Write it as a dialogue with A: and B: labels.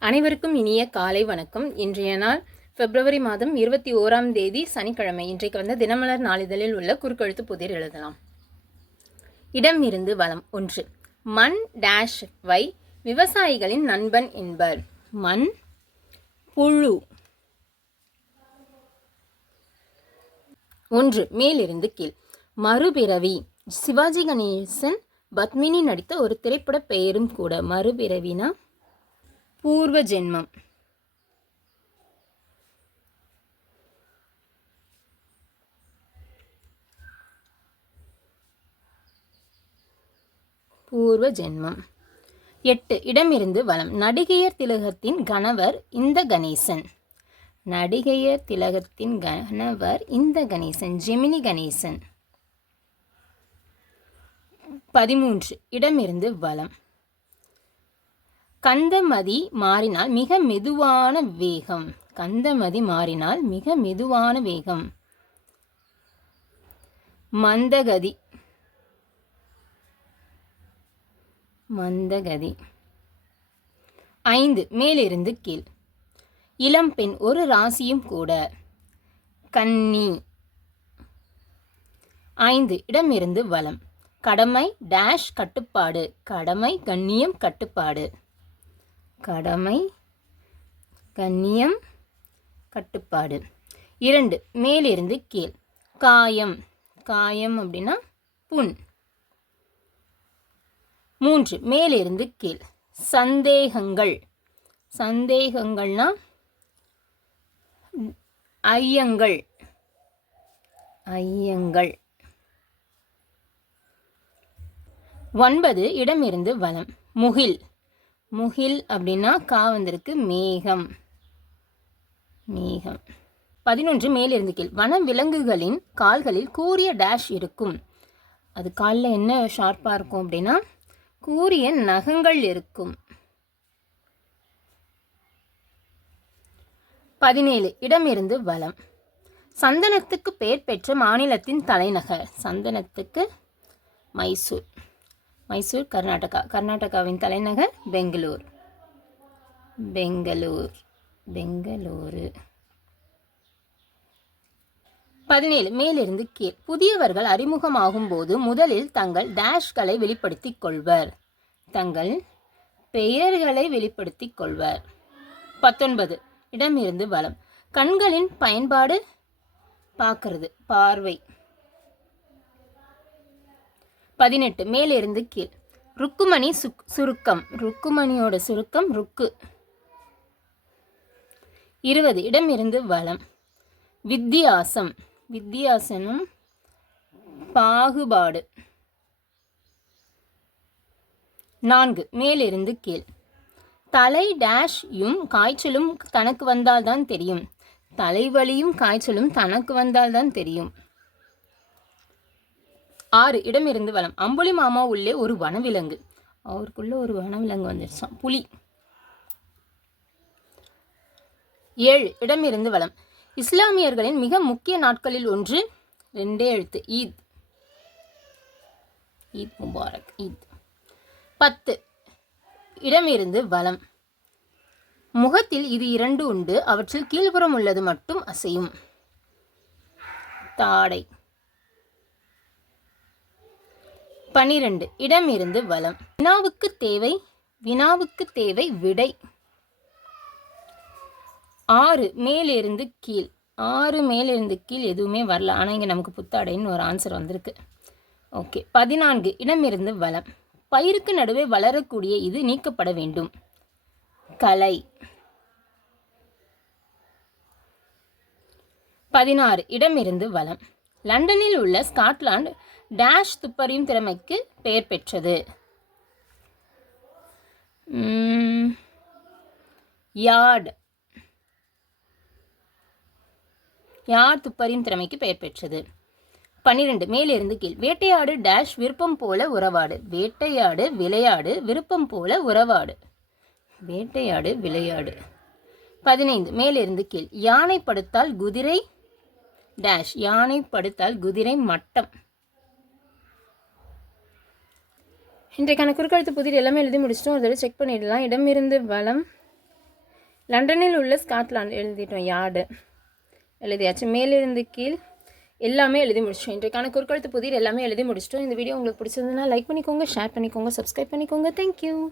A: அனைவருக்கும் இனிய காலை வணக்கம். இன்றைய நாள் பிப்ரவரி மாதம் இருபத்தி ஓராம் தேதி சனிக்கிழமை. இன்றைக்கு வந்து தினமலர் நாளிதழில் உள்ள குறுக்கெழுத்து புதிர் எழுதலாம். இடம் இருந்து வளம். ஒன்று. மண் டேஷ் வை விவசாயிகளின் நண்பன் என்பர். மண் புழு. ஒன்று. மேலிருந்து கீழ். மறுபிறவி. சிவாஜி கணேசன் பத்மினி நடித்த ஒரு திரைப்பட பெயரும் கூட மறுபிறவினா? பூர்வ ஜென்மம் பூர்வ ஜென்மம் எட்டு இடமிருந்து வலம். நடிகையர் திலகத்தின் கணவர் இந்த கணேசன். நடிகையர் திலகத்தின் கணவர் இந்த கணேசன் ஜெமினி கணேசன். பதிமூன்று இடமிருந்து வலம். கந்தமதி மாறினால் மிக மெதுவான வேகம். கந்தமதி மாறினால் மிக மெதுவான வேகம். மந்தகதி. மந்தகதி. ஐந்து மேலிருந்து கீழ். இளம்பெண் ஒரு ராசியும் கூட. கன்னி. ஐந்து இடமிருந்து வலம். கடமை டேஷ் கட்டுப்பாடு. கடமை கண்ணியம் கட்டுப்பாடு. கடமை கண்ணியம் கட்டுப்பாடு. இரண்டு மேலிருந்து கீழ். காயம். காயம் அப்படின்னா புண். மூன்று மேலிருந்து கீழ். சந்தேகங்கள். சந்தேகங்கள்னா ஐயங்கள். ஐயங்கள். ஒன்பது இடமிருந்து வலம். முகில். முகில் அப்படின்னா கா வந்திருக்கு மேகம். மேகம். பதினொன்று மேலிருந்து கீழ் வன விலங்குகளின் கால்களில் கூரிய டேஷ் இருக்கும். அது காலில் என்ன ஷார்ப்பாக இருக்கும் அப்படின்னா கூரிய நகங்கள் இருக்கும். பதினேழு இடமிருந்து வளம். சந்தனத்துக்கு பெயர் பெற்ற மாநிலத்தின் தலைநகர். சந்தனத்துக்கு மைசூர். மைசூர் கர்நாடகா கர்நாடகாவின் தலைநகர் பெங்களூர் பெங்களூர் பெங்களூரு பதினேழு மேலிருந்து கீழ். புதியவர்கள் அறிமுகமாகும் போது முதலில் தங்கள் டேஷ்களை வெளிப்படுத்திக் கொள்வர் தங்கள் பெயர்களை வெளிப்படுத்திக் கொள்வர் பத்தொன்பது இடமிருந்து வலம். கண்களின் பயன்பாடு பார்க்கறது. பார்வை. பதினெட்டு. மேலிருந்து கீழ். ருக்குமணி சுக் சுருக்கம். ருக்குமணியோட சுருக்கம் ருக்கு. இருபது. இடமிருந்து வளம். வித்தியாசம். வித்தியாசனம் பாகுபாடு. நான்கு. மேலிருந்து கீழ். தலை டேஷ் யும் காய்ச்சலும் தனக்கு வந்தால்தான் தெரியும். தலைவலியும் காய்ச்சலும் தனக்கு வந்தால்தான் தெரியும். ஆறு இடமிருந்து வளம் அம்புலி மாமா உள்ளே ஒரு வனவிலங்கு. அவருக்குள்ளே ஒரு வனவிலங்கு வந்துருச்சான் புலி. ஏழு இடமிருந்து வளம் இஸ்லாமியர்களின் மிக முக்கிய நாட்களில் ஒன்று ரெண்டே எழுத்து. ஈத். ஈத் முபாரக் ஈத். பத்து இடமிருந்து வளம் முகத்தில் இது இரண்டு உண்டு. அவற்றில் கீழ்ப்புறம் உள்ளது மட்டும் அசையும். தாடை. பனிரெண்டு. இடமிருந்து வளம் வினாவுக்கு தேவை வினாவுக்கு தேவை விடை. ஆறு மேலிருந்து கீழ். ஆறு மேலிருந்து கீழ் எதுவுமே வரல. ஆனால் இங்கே நமக்கு புத்தாடைன்னு ஒரு ஆன்சர் வந்திருக்கு. ஓகே பதினான்கு. இடமிருந்து வளம் பயிருக்கு நடுவே வளரக்கூடிய இது நீக்கப்பட வேண்டும். கலை. பதினாறு. இடமிருந்து வளம் லண்டனில் உள்ள ஸ்காட்லாந்து டேஷ் துப்பறியும் திறமைக்கு பெயர் பெற்றது. யார்ட். யார் துப்பறியும் திறமைக்கு பெயர் பெற்றது. பன்னிரெண்டு மேலிருந்து கீழ். வேட்டையாடு டேஷ் விருப்பம் போல உறவாடு. வேட்டையாடு விளையாடு விருப்பம் போல உறவாடு. வேட்டையாடு விளையாடு. பதினைந்து மேலிருந்து கீழ். யானை படுத்தால் குதிரை டேஷ் யானை படுத்தால் குதிரை மட்டம். இன்றைக்கான குறுக்கெழுத்து புதிர் எல்லாமே எழுதி முடிச்சிட்டோம். ஒரு தடவை செக் பண்ணிடலாம். இடமிருந்து வளம் லண்டனில் உள்ள ஸ்காட்லாந்து எழுதிட்டோம். யார்டு. எழுதியாச்சு. மேலிருந்து கீழ் எல்லாமே எழுதி முடிச்சிட்டோம். இன்றைக்கான குறுக்கெழுத்து புதிர் எல்லாமே எழுதி முடிச்சிட்டோம். இந்த வீடியோ உங்களுக்கு பிடிச்சிருந்ததுன்னா லைக் பண்ணிக்கோங்க ஷேர் பண்ணிக்கோங்க சப்ஸ்கிரைப் பண்ணிக்கோங்க. தேங்க்யூ